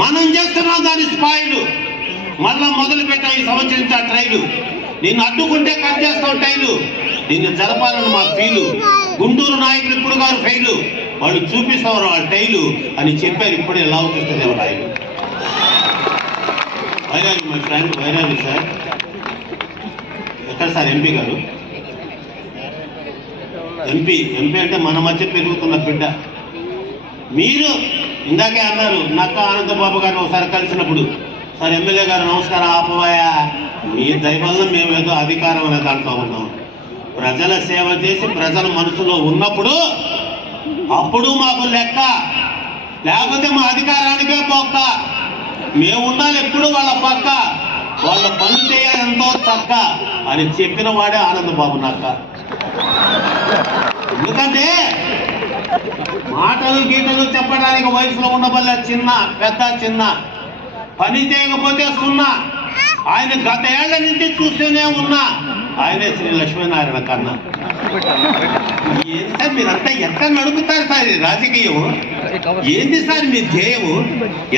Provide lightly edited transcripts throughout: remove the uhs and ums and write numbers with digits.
మనం చేస్తున్నాం దాని స్పాయిలు. మళ్ళా మొదలు పెట్టాం ఈ సంవత్సరం ఆ ట్రైలు. నిన్ను అడ్డుకుంటే కట్ చేస్తాం టైలు. నిన్ను జరపాలని మా ఫీలు. గుంటూరు నాయకులు ఇప్పుడు గారు ఫెయిలు. వాళ్ళు చూపిస్తారు వాళ్ళ టైలు అని చెప్పారు. ఇప్పుడే ఎలా అవుతుంది రాయలు. వైరాగి మై ఫ్రెండ్, వైరాగి సార్. ఎక్కడ సార్ ఎంపీ గారు? ఎంపీ అంటే మన మధ్య పెరుగుతున్న బిడ్డ. మీరు ఇందాకే అన్నారు నక్క ఆనందబాబు గారిని ఒకసారి కలిసినప్పుడు, సార్ ఎమ్మెల్యే గారు నమస్కారం ఆపవాయా, మీ దైవంలో మేము ఏదో అధికారం అనే దాంట్లో ఉన్నాం. ప్రజల సేవ చేసి ప్రజల మనసులో ఉన్నప్పుడు అప్పుడు మాకు లెక్క, లేకపోతే మా అధికారానికే పోక్క. మేము ఉండాలి ఎప్పుడు వాళ్ళ పక్క, వాళ్ళ పనులు చేయాలి ఎంతో చక్క అని చెప్పిన వాడే ఆనందబాబు నక్క. ఎందుకంటే మాటలు గీటలు చెప్పడానికి వయసులో ఉండబల్ల చిన్న పెద్ద చిన్న, పని చేయకపోతే సున్నా. ఆయన గత ఏళ్ల నుంచి చూస్తూనే ఉన్నా. ఆయనే శ్రీ లక్ష్మీనారాయణ కన్నా. ఏంటి సార్ మీరంతా ఎట్లా నడుపుతారు సార్ ఈ రాజకీయం? ఏంటి సార్ మీ ధ్యేయము?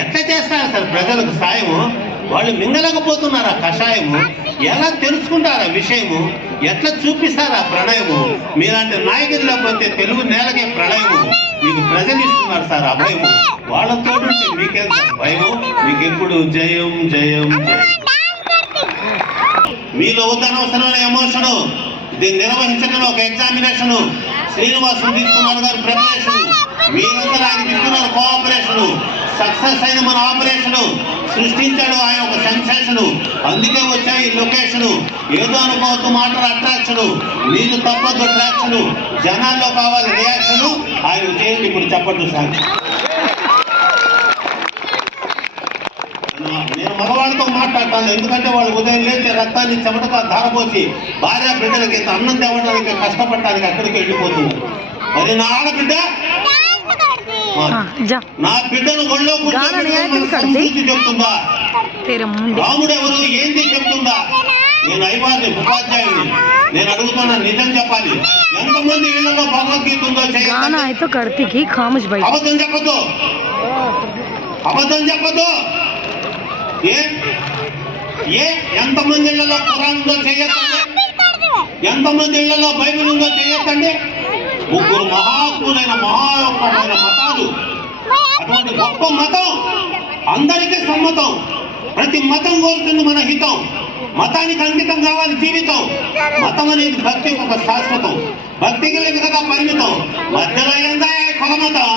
ఎట్లా చేస్తారు సార్ ప్రజలకు సాయము? వాళ్ళు మింగలేకపోతున్నారా కషాయము? ఎలా తెలుసుకుంటారా విషయము? ఎట్లా చూపిస్తారా ప్రణయము? మీలాంటి నాయకులు లేకపోతే తెలుగు నేలకే ప్రళయము. మీకు ప్రజలు ఇస్తున్నారు సార్ అభయము. వాళ్ళతో మీకేం సార్ భయము? మీకు ఎప్పుడు జయం జయం జయం. మీలో వద్దనవసరమైన ఎమోషను, దీన్ని నిర్వహించడం ఒక ఎగ్జామినేషను. శ్రీనివాసులు తీసుకున్నారు గారు ప్రిపరేషన్, మీరందరూ ఆయనకి ఇస్తున్నారు కోఆపరేషను. సక్సెస్ అయిన మన ఆపరేషను, సృష్టించాడు ఆయన ఒక సెన్సేషను. అందుకే వచ్చాయి ఈ లొకేషను. ఏదో అనుకోవద్దు మాటల అట్రాక్షను, మీరు తప్పద్దు అట్రాక్షను. జనాల్లో కావాలి రియాక్షను. ఆయన చేయండి ఇప్పుడు చెప్పండి సార్. నేను మగవాళ్ళతో మాట్లాడతాను, ఎందుకంటే వాళ్ళు ఉదయం లేచి రక్తాన్ని చెమటగా ధారపోసి భార్య బిడ్డలకి అన్నం తేవడానికి కష్టపడటానికి అక్కడికి వెళ్ళిపోతుంది. మరి నా ఆడబిడ్డ, నా బిడ్డను ఒళ్ళో కూర్చొని చెప్తుందా? రాముడు ఎవరు ఏంటి చెప్తుందా? నేను అయ్యవారిని ఉపాధ్యాయుని, నేను అడుగుతున్నా నిజం చెప్పాలి. ఎంతమంది ఇళ్లలో భగవద్గీత ఉందో చేయాలి. అబద్ధం చెప్పదు, అబద్ధం చెప్పదు. ఏ ఎంతమంది ఇళ్లలో ఖురాన్ ఉందో చేయొద్దండి, ఎంతమంది ఇళ్లలో బైబిల్ ఉందో చేయొద్దండి. ముగ్గురు మహాత్ములైన మహాయోగమైన మతాలు, అటువంటి గొప్ప మతం అందరికీ సమ్మతం. ప్రతి మతం కోరుతుంది మన హితం. మతానికి అంకితం కావాలి జీవితం. మతం అనేది భక్తి ఒక శాశ్వతం, భక్తికి లేదు కదా పరిమితం. మధ్యలో ఏందా కులమతం,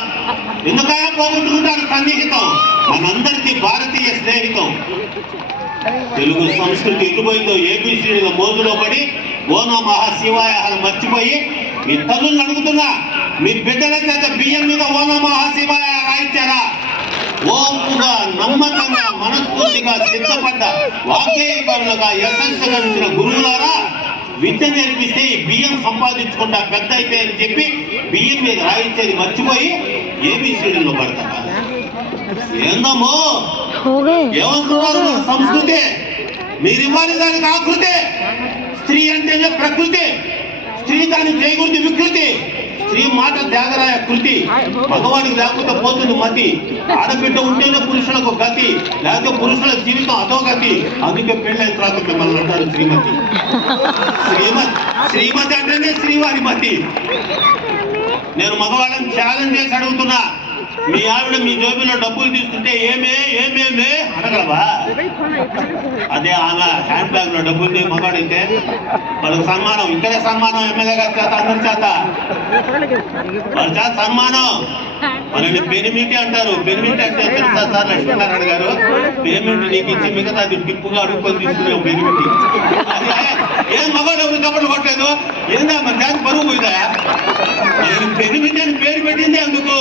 ఎందుకయా పోగొట్టుకుంటారు సన్నిహితం. మనందరికీ భారతీయ స్నేహితం. తెలుగు సంస్కృతి ఎటుపోయిందో ఏబిసిడీల మోజులో పడి ఓనో మహాశివాయాలు మర్చిపోయి మీ తల్లులను అడుగుతున్నా, మీ బిడ్డల చేత బియ్యం మీద ఓనో మహాశివాయ రాయించారా? ఓపుగా నమ్మకంగా మనస్ఫూర్తిగా సిద్ధపడ్డ వాగ్గేయకారులుగా యశస్సుగా ఇచ్చిన గురువులారా, విద్య నేర్పిస్తే బియ్యం సంపాదించుకుంటా పెద్ద అయితే అని చెప్పి బియ్యం మీద రాయించేది మర్చిపోయి ఏబిసిడీలో పడతారా? ఏందమ్మో ఏమనుకున్నారు? సంస్కృతి మీరు ఇవ్వాలి దానికి ఆకృతి. స్త్రీ అంటేనే ప్రకృతి, స్త్రీ దాన్ని చేయకూడదు వికృతి. స్త్రీ మాట త్యాగరాయ కృతి, భగవానికి లేకపోతే పోతుంది మతి. ఆడబిడ్డ ఉంటేనే పురుషులకు గతి, లేకపోతే పురుషుల జీవితం అధోగతి. అందుకే పెళ్ళైన తర్వాత మిమ్మల్ని అంటారు శ్రీమతి. శ్రీమతి అంటేనే శ్రీవారి మతి. నేను మగవాళ్ళని ఛాలెంజ్ చేసి అడుగుతున్నా, మీ ఆవిడ మీ జోబీలో డబ్బులు తీసుకుంటే ఏమే అనగలవా? అదే ఆమె హ్యాండ్ బ్యాగ్ లో డబ్బులు మగాడైతే వాళ్ళకి సన్మానం, ఇక్కడే సన్మానం ఎమ్మెల్యే గారి చేత, అందరి చేత వాళ్ళ చేత సన్మానం. మనల్ని పెనిమిటి అంటారు. పెనిమిటి అంటే తెలుసా సార్ లక్ష్మీనారాయణ గారు? పేమెంట్ నీకు ఇచ్చి మిగతా అది టిప్పుగా అడుక్కొని తీసుకునే పెనిమిటి. ఏం మగాడు ఎవరు కబడ్డీ కొట్టలేదు? ఏందా మన జాతి బరువు పోయిందా? పెనిమిటి అని పేరు పెట్టింది అందుకు.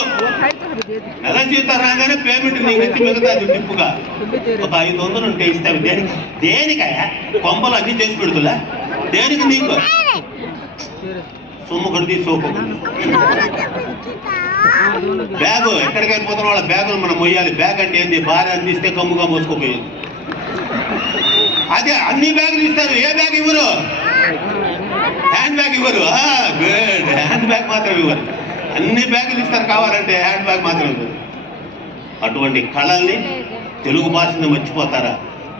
నెల జీతం రాగానే పేమెంట్ నీకు ఇచ్చి మిగతా అది టిప్పుగా ఒక 500 ఉంటే ఇస్తావు. దేనికయా? కొంపలు అన్ని చేసి పెడుతులా? దేనికి నీకు? సొమ్ము కొడి తీసుకోకుండా బ్యాగు ఎక్కడికి వెళ్ళిపోతున్న వాళ్ళ బ్యాగులు మనం మొయ్యాలి. బ్యాగ్ అంటే ఏంది? భార్య అందిస్తే కమ్ముగా మోసుకోపోయేది. అదే అన్ని బ్యాగులు ఇస్తారు, ఏ బ్యాగ్ ఇవ్వరు? హ్యాండ్ బ్యాగ్ ఇవ్వరు. గుడ్, హ్యాండ్ బ్యాగ్ మాత్రం ఇవ్వరు. అన్ని బ్యాగులు ఇస్తారు, కావాలంటే హ్యాండ్ బ్యాగ్ మాత్రం ఇవ్వరు. అటువంటి కళల్ని, తెలుగు భాషని మర్చిపోతారా?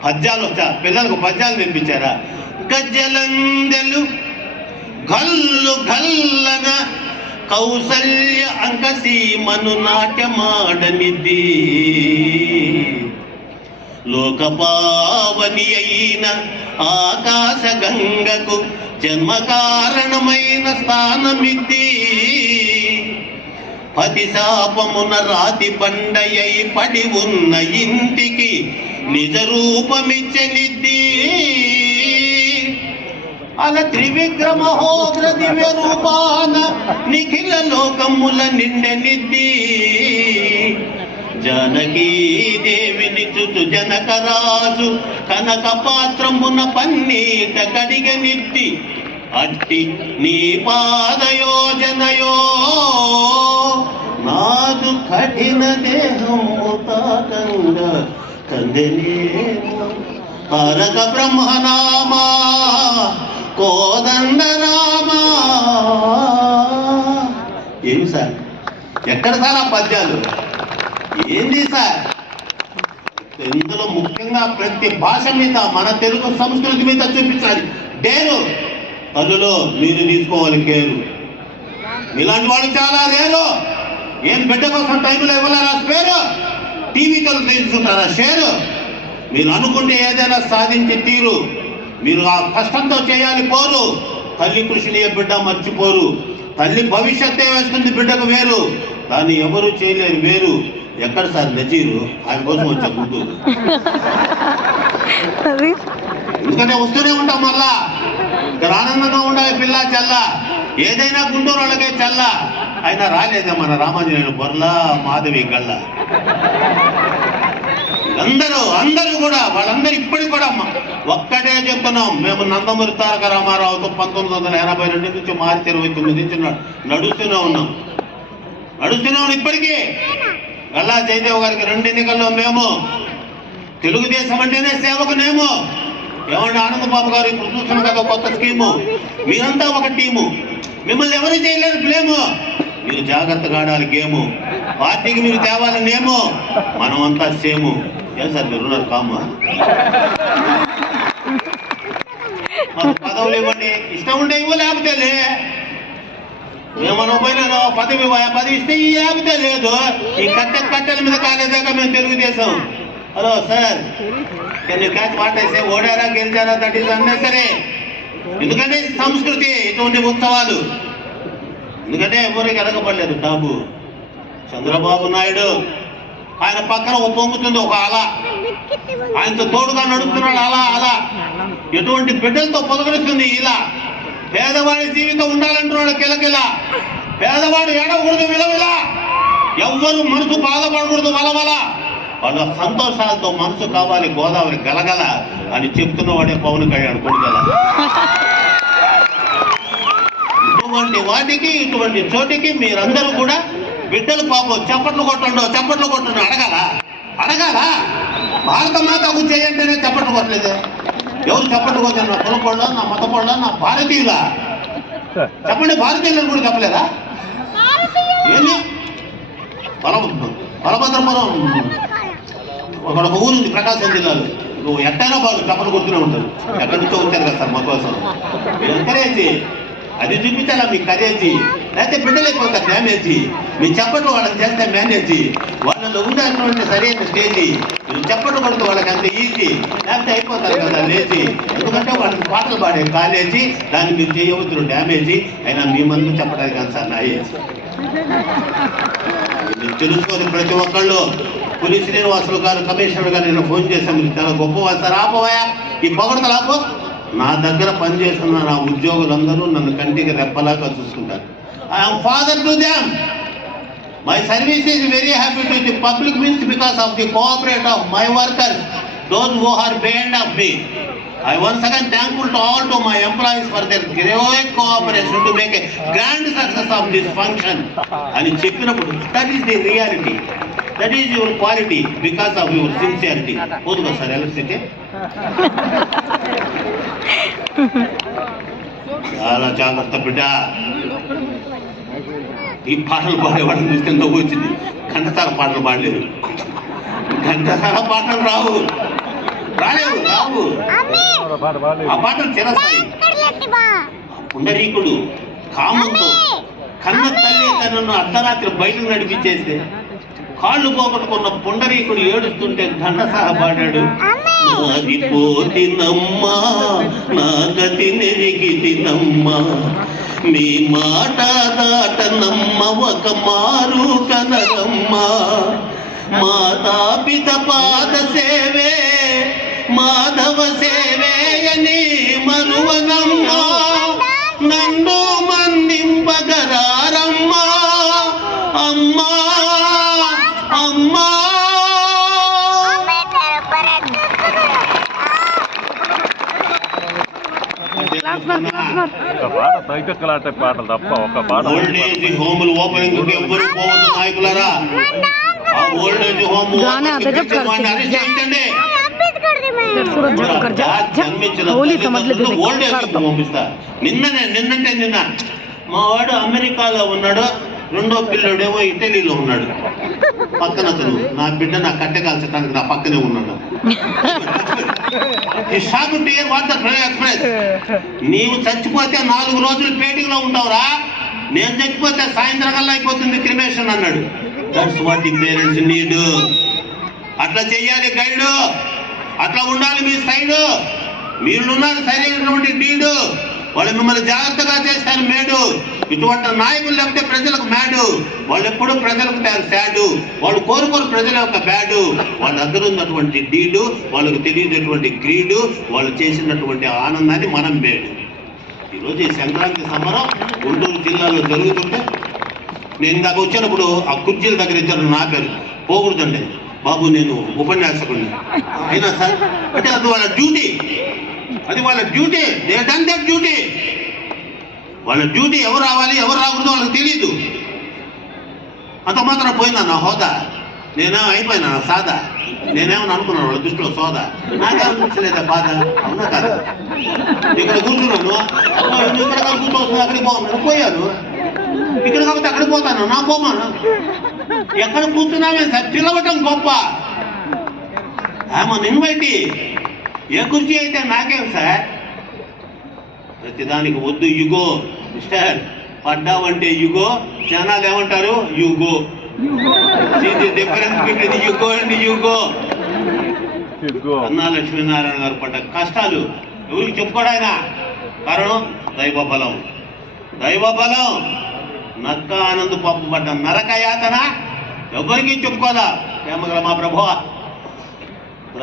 పద్యాలు వచ్చా? పిల్లలకు పద్యాలు వినిపించారా? గజ్జలందెలు గల్లు గల్లన కౌసల్య అంకసీమను నాట్యమాడనిది, లోకపావని అయిన ఆకాశ గంగకు జన్మ కారణమైన స్థానమిద్ది, పతి శాపమున రాతి బండయై పడి ఉన్న ఇంటికి నిజ రూపమిచ్చనిద్ది, అల త్రివిక్రమహోగ్ర దివ్య రూపాన నిఖిల లోకముల నిండెనిద్ది, జానకీ దేవిని చుచు జనకరాజు కనక పాత్రమున పన్నీట కడిగనిద్ది, అట్టి నీ పాదయోజనయో నాదు కఠిన దేహము తాకంగా కందెనేమో, తారక బ్రహ్మనామా కోదండ రామా. ఏమి సార్, ఎక్కడ సార్ ఆ పద్యాలు? ఏంది సార్? ఇందులో ముఖ్యంగా ప్రతి భాష మీద, మన తెలుగు సంస్కృతి మీద చూపించాలి డేరు. అందులో మీరు తీసుకోవాలి కేరు. ఇలాంటి వాళ్ళు చాలా రేరు. ఏం బిడ్డ కోసం టైంలో ఇవ్వలేరా స్పేరు? టీవీతో తీసుకుంటారా షేరు? మీరు అనుకుంటే ఏదైనా సాధించి తీరు. మీరు ఆ కష్టంతో చేయాలి పోరు. తల్లి కృషిని బిడ్డ మర్చిపోరు. తల్లి భవిష్యత్తే వేస్తుంది బిడ్డకు వేరు, దాన్ని ఎవరు చేయలేరు వేరు. ఎక్కడ సార్ నజీరు? ఆయన కోసం వచ్చా గుంటూరు. ఎందుకంటే వస్తూనే ఉంటాం మళ్ళా. ఇక్కడ ఆనందంగా ఉండాలి పిల్ల చల్ల. ఏదైనా గుంటూరు వాళ్ళకే చల్ల. అయినా రాలేదే మన రామాంజనేయులు బొర్ల మాధవి గళ్ళ. అందరూ కూడా వాళ్ళందరూ ఇప్పటికి కూడా ఒక్కటే చెప్తున్నాం. మేము నందమూరి తారక రామారావుతో 1982 నుంచి మార్చి 29 నుంచి నడుస్తూనే ఉన్నాం. ఇప్పటికీ గల్లా జయదేవ్ గారికి 2 ఎన్నికల్లో మేము, తెలుగుదేశం అంటేనే సేవకు నేము. ఏమంటే ఆనందబాబు గారు ఇప్పుడు చూస్తున్నాం కదా కొత్త స్కీము. మీరంతా ఒక టీము, మిమ్మల్ని ఎవరు చేయలేరు బ్లేము. మీరు జాగ్రత్తగా ఆడాలి గేము. పార్టీకి మీరు తేవాలి నేము, మనమంతా సేము. ఏం సార్ మీరు ఉన్నారు కామా? మాకు పదవులు ఇవ్వండి, ఇష్టం ఉంటే ఇవ్వ, లేకపోతే లే. మేమన్నా పోయినా పదవి ఇస్తే లేకపోతే లేదు. ఈ కట్టెల మీద కాలేదాకా మేము Telugu Desam. Hello sir, can you catch what I say? ఓడారా గెలిచారా దట్ ఈస్ అన్నెసరీ. ఎందుకంటే సంస్కృతి ఇటువంటి ఉత్సవాలు. ఎందుకంటే ఎవరికి ఎరగబడలేదు డాబు. చంద్రబాబు నాయుడు ఆయన పక్కన పొంగుతుంది ఒక అల, ఆయనతో తోడుగా నడుస్తున్నాడు అలా. ఎటువంటి బిడ్డలతో పొదగలుస్తుంది ఇలా. పేదవాడి జీవితం ఉండాలంటున్నాడు కిలకిల. పేదవాడు ఏడవకూడదు విలవిల. ఎవ్వరు మనసు బాధపడకూడదు వలవల. వాళ్ళ సంతోషాలతో మనసు కావాలి గోదావరి గలగల అని చెప్తున్నవాడే పవన్ కళ్యాణ్ కొడుగల. ఇటువంటి వాటికి, ఇటువంటి చోటికి మీరందరూ కూడా బిడ్డలు పాపం చప్పట్లు కొట్టండు అడగాల. భారత మాతకు చేయంటేనే చప్పట్లు కొట్టలేదు. ఎవరు చప్పట్లు కొట్టారు? నా కులపొండ, నా మతపొండ, నా భారతీయుల చెప్పండి. భారతీయులను కూడా చెప్పలేదా? ఏంది బలభద్రపురం ఒక ఊరుంది ప్రకాశం జిల్లాలో. నువ్వు ఎట్టైనా బాగా చప్పట్లు కొడుతూనే ఉంటారు. ఎక్కడి నుంచో వచ్చారు కదా సార్ మా కోసం. మీరు ఎంకరేజ్ అది చూపించాలా మీ కరేజీ. లేకపోతే బిడ్డలైపోతారు డ్యామేజీ. మీ చప్పట్లు వాళ్ళకి చేస్తే మేనేజీ. వాళ్ళలో ఉండాల్సినటువంటి సరైన స్టేజీ. మీరు చప్పట్లు కొడితే వాళ్ళకి అంత ఈజీ. లేకపోతే అయిపోతారు కదా లేజీ. ఎందుకంటే వాళ్ళకి పాటలు పాడే కాలేజీ, దాన్ని మీరు చేయవద్దు డ్యామేజీ. అయినా మీ మందు చెప్పడానికి కాదు సార్ నా ఏజీ. మీరు తెలుసుకొని ప్రతి ఒక్కళ్ళు. పులి శ్రీనివాసులు గారు కమిషనర్ గారు నేను ఫోన్ చేశాను, మీరు చాలా గొప్పవారు సార్. ఆపోయా ఈ పొగడతలు ఆపో. నా దగ్గర పనిచేస్తున్న నా ఉద్యోగులందరూ నన్ను కంటికి రెప్పలాగా చూసుకుంటారు. I'm father to them. My service is very happy to the public means because of the cooperate of my workers, those who are behind of me. I once again thankful to all to my employees for their great cooperation to make a grand success of this function. అని చెప్పినప్పుడు that is the reality, that is your quality because of your sincerity. పోదుగా sir electricity చాలా జాగ్రత్త బిడ్డ. ఈ పాటలు పాడేవాడిని చూస్తే నవ్వు వచ్చింది. కంటసాల పాటలు పాడలేదు. ఘంటసాల పాటలు రావు, రావు. ఆ పాటలు చిరస్థాయి. పుండరీకుడు కామంతో కన్న తల్లి తనను అర్ధరాత్రి బయటకు నడిపించేస్తే కాళ్ళు పోగొట్టుకున్న పుండరీకుడు ఏడుస్తుంటే ఘంటసాల పాడాడు. నాది పోతినమ్మా నా గతి నెరిగితినమ్మా, మీ మాట దాటనమ్మ ఒక మారు కనరమ్మా, మాతాపిత పాద సేవే మాధవ సేవేయని మరువనమ్మా, నన్ను మన్నింపగరారమ్మా అమ్మా అమ్మా. పాటలు తప్ప ఒక పాట. ఓల్డ్ ఏజ్ హోములు ఓపెనింగ్ ఎవ్వరు పోవద్దు నాయకులారా. ఆ ఓల్డ్ ఏజ్ హోమ్ అరెస్ట్ చేయించండి. ఓల్డ్ ఏజ్ పంపిస్తా. నిన్న మా వాడు అమెరికాలో ఉన్నాడు, రెండో పిల్లడేమో ఇటలీలో ఉన్నాడు. పక్కన అతను నా బిడ్డ నా కట్టె కాల్చడానికి నా పక్కనే ఉన్నాడు. నీవు చచ్చిపోతే 4 రోజులు పేటింగ్ లో ఉంటావురా, నేను చచ్చిపోతే సాయంత్రం కల్లా అయిపోతుంది క్రిమేషన్ అన్నాడు. That's what the parents need. అట్లా చెయ్యాలి గైడ్, అట్లా ఉండాలి మీ సైడ్. మీరున్నారు సరైనటువంటి నీడు, వాళ్ళు మిమ్మల్ని జాగ్రత్తగా చేస్తారు మేడు. ఇటువంటి నాయకులు లేకపోతే ప్రజలకు మేడు, వాళ్ళు ఎప్పుడు ప్రజలకు శాడు, వాళ్ళు కోరుకోరు ప్రజల యొక్క బ్యాడు. వాళ్ళ దగ్గర ఉన్నటువంటి డీడు, వాళ్ళకు తెలియనటువంటి గ్రీడు, వాళ్ళు చేసినటువంటి ఆనందాన్ని మనం మేడు. ఈరోజు ఈ సంక్రాంతి సంబరం గుంటూరు జిల్లాలో జరుగుతుంటే నేను ఇందాక వచ్చినప్పుడు ఆ కుర్చీల దగ్గర ఇచ్చారు, నా పేరు పోకూడదండి బాబు, నేను ఉపన్యాసకుడిని అయినా సార్ అంటే అది వాళ్ళ డ్యూటీ, అది వాళ్ళ duty. They done that duty. వాళ్ళ డ్యూటీ ఎవరు రావాలి ఎవరు రాకూడదు వాళ్ళకి తెలియదు. అంత మాత్రం పోయిందా నా హోదా, నేనేమో అయిపోయినా నా సాదా, నేనేమని అనుకున్నాను వాళ్ళ దృష్టిలో సోదా. నాకేమనిపించలేదా బాధ, అవునా కాదు? ఇక్కడ కూర్చున్నాను, ఇక్కడ కూర్చోవస్తుంది, అక్కడికి పోతున్నాను, పోయాను. ఇక్కడ కాకపోతే అక్కడికి పోతాను, నా పోమాను. ఎక్కడ కూర్చున్నామే సార్, పిలవటం గొప్ప. ఆమె ఇన్వైటీ. ఏ కుర్చీ అయితే నాకేం సార్, ప్రతిదానికి వద్దు యుగో మిస్టర్. పడ్డావంటే యుగో, జనాలు ఏమంటారు యుగో. డిఫరెన్స్ బిట్వీన్ యుగో అండ్ యుగో. అన్నా లక్ష్మీనారాయణ గారు పడ్డ కష్టాలు ఎవరికి చెప్పుకోడాయన, కారణం దైవబలం. దైవబలం. నక్క ఆనంద్ పప్పు పడ్డ నరక యాతన ఎవరికి చెప్పుకోదా. ప్రేమగల మా ప్రభువ,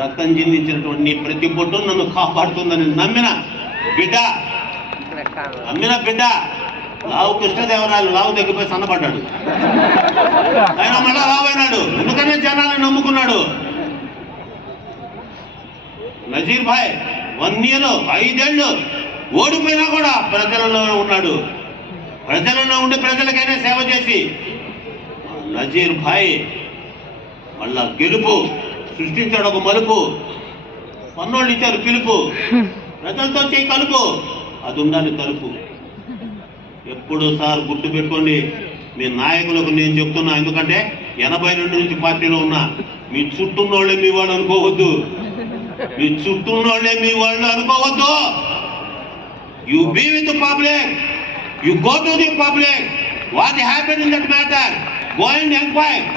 రక్తం చిందించినటువంటి నీ ప్రతి బొట్టు నన్ను కాపాడుతుందని నమ్మిన బిడ్డ, లావు కృష్ణదేవరాయలు లావు దగ్గరపోయి సన్నపడ్డాడు. ఆయన మళ్ళా లావు అయినాడు, ఎందుకనే జనాన్ని నమ్ముకున్నాడు. నజీర్ భాయ్ 1 year 5 ఏళ్ళు ఓడిపోయినా కూడా ప్రజలలో ఉన్నాడు. ప్రజలలో ఉండి ప్రజలకైనా సేవ చేసి నజీర్ భాయ్ మళ్ళా గెలుపు సృష్టించాడు. ఒక మలుపు, పన్నోళ్ళు ఇచ్చారు పిలుపు, ప్రజలతో చేయి కలుపు, అది ఉండాలి తలుపు. ఎప్పుడు సార్ గుర్తు పెట్టుకోండి, మీ నాయకులకు నేను చెప్తున్నా, ఎందుకంటే 82 నుంచి పార్టీలో ఉన్నా. మీ చుట్టూన్నోళ్ళే మీ వాళ్ళు అనుకోవద్దు, మీ చుట్టూన్నోళ్ళే మీ వాళ్ళు అనుకోవద్దు. You be with public, you go to the public, what happen in that matter, go and enquire.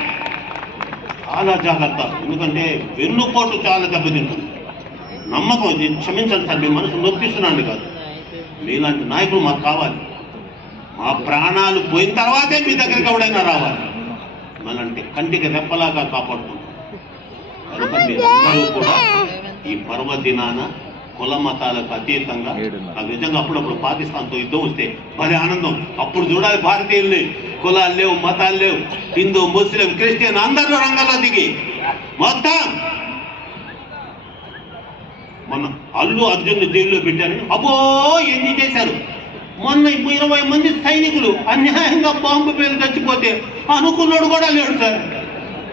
చాలా జాగ్రత్త, ఎందుకంటే వెన్నుపోటు చాలా దెబ్బతింటుంది. నమ్మకం, క్షమించండి సార్, మీ మనసు నొప్పిస్తున్నాను కాదు. మీలాంటి నాయకులు మాకు కావాలి. మా ప్రాణాలు పోయిన తర్వాతే మీ దగ్గరికి ఎవడైనా రావాలి. మనంటే కంటికి రెప్పలాగా కాపాడుకుంటాం. కనుక మీరందరూ కూడా ఈ పర్వదినాన కుల మతాలకు అతీతంగా, నాకు నిజంగా అప్పుడప్పుడు పాకిస్తాన్తో యుద్ధం వస్తే భలే ఆనందం. అప్పుడు చూడాలి భారతీయుల్ని, కులాలు లేవు, మతాలు లేవు, హిందూ ముస్లిం క్రిస్టియన్ అందరూ రంగంలో దిగి మొత్తం. మొన్న అల్లు అర్జున్ జైల్లో పెట్టారని అబ్బో ఎన్ని చేశారు. మొన్న 20 మంది సైనికులు అన్యాయంగా బాంబు పేరు చచ్చిపోతే అనుకున్నాడు కూడా లేడు సార్.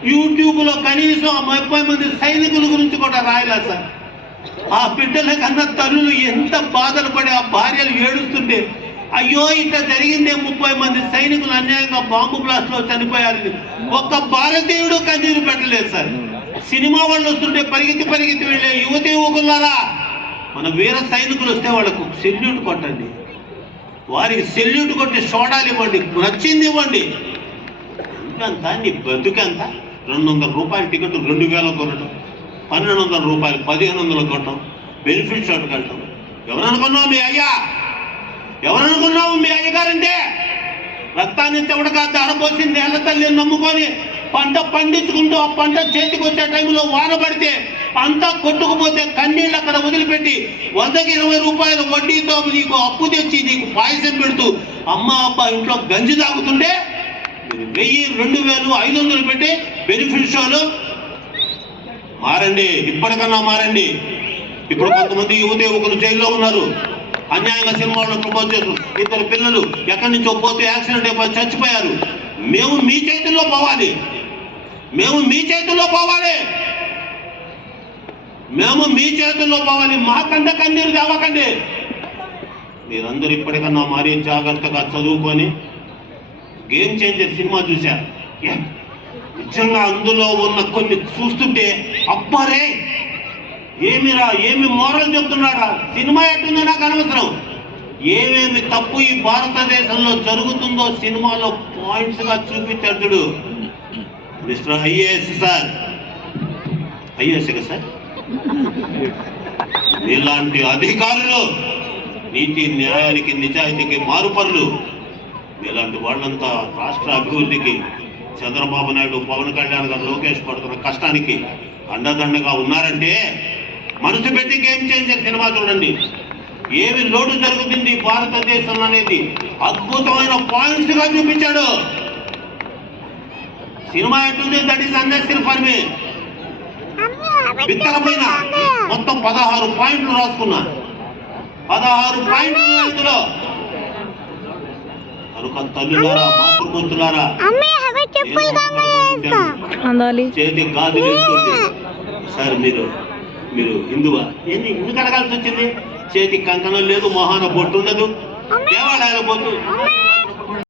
యూట్యూబ్లో కనీసం 30 మంది సైనికుల గురించి కూడా రాయలేదు సార్. ఆ బిడ్డల కన్నా తల్లులు ఎంత బాధలు పడి ఆ భార్యలు ఏడుస్తుంటే అయ్యో ఇట్లా జరిగిందే 30 మంది సైనికులు అన్యాయంగా బాంబు బ్లాస్ట్ లో చనిపోయారు. ఒక్క భారతీయుడు కన్నీరు పెట్టలేదు సార్. సినిమా వాళ్ళు వస్తుంటే పరిగెత్తి పరిగెత్తి వెళ్ళే యువతి యువకులారా, మన వీర సైనికులు వస్తే వాళ్ళకు సెల్యూట్ కొట్టండి, వారికి సెల్యూట్ కొట్టి సోడాలు ఇవ్వండి, నచ్చింది ఇవ్వండి. ఇంకంత నీ బతుకంత 200 రూపాయల టికెట్ 2000 కొనడం, 1200 రూపాయలు 1500 కొట్టడం, బెనిఫిట్ షాట్ కట్టడం. ఎవరనుకున్నావు మీ అయ్యా? ఎవరనుకున్నావు మీ అయ్యగారంటే? రక్తాన్ని చెవడగా దారపోసి నేల తల్లిని నమ్ముకొని పంట పండించుకుంటూ ఆ పంట చేతికి వచ్చే టైంలో వాన పడితే అంతా కొట్టుకుపోతే కన్నీళ్ళు అక్కడ వదిలిపెట్టి 100కి 20 రూపాయలు వడ్డీతో నీకు అప్పు తెచ్చి నీకు పాయసం పెడుతూ అమ్మ అబ్బా ఇంట్లో గంజి తాగుతుంటే 1000, 2000, 500 పెట్టి బెనిఫిట్ షోలు. మారండి, ఇప్పటికన్నా మారండి. ఇప్పుడు కొంతమంది యువకులు జైల్లో ఉన్నారు, అన్యాయంగా సినిమాల్లో ప్రపోజ్ చేస్తారు. 2 పిల్లలు ఎక్కడి నుంచో పోతే యాక్సిడెంట్ అయిపోయి చచ్చిపోయారు. మేము మీ చేతుల్లో పోవాలి, మేము మీ చేతుల్లో పోవాలి, మేము మీ చేతుల్లో పోవాలి. మాకంట కన్నీరు తేవకండి. మీరందరూ ఇప్పటికన్నా మరీ జాగ్రత్తగా చదువుకొని గేమ్ చేంజర్ సినిమా చూశారు. నిజంగా అందులో ఉన్న కొన్ని చూస్తుంటే అబ్బారే ఏమిరా, ఏమి మోరల్ చెప్తున్నాడా, సినిమా ఎట్టుందో నాకు అనవసరం. ఏమేమి తప్పు ఈ భారతదేశంలో జరుగుతుందో సినిమాలో పాయింట్స్ గా చూపించాడు mister IAS sir. IAS sir, ఇలాంటి అధికారులు నీతి న్యాయానికి నిజాయితీకి మారుపరులు, ఇలాంటి వాళ్ళంతా రాష్ట్ర అభివృద్ధికి చంద్రబాబు నాయుడు, పవన్ కళ్యాణ్ గారు, లోకేష్ పడుతున్న కష్టానికి అండదండగా ఉన్నారంటే మనసు పెట్టి గేమ్ చేంజర్ సినిమా చూడండి. ఏమి లోటు జరుగుతుంది భారతదేశంలో అనేది అద్భుతమైన పాయింట్స్ గా చూపించాడు. సినిమా ఎట్టుంది, that is unnecessary for me. బిత్తర పైన మొత్తం 16 పాయింట్లు రాసుకున్నా, 16 పాయింట్లు ఇందులో. కనుక తల్లులారా, మాతృమూర్తులారా, చేతి గాజులు వేసుకోండి. సార్ మీరు హిందువా? ఎందుకు అడగాల్సి వచ్చింది? చేతి కంకణం లేదు, మొహాన బొట్టు ఉండదు, దేవాలయాల బొట్టు.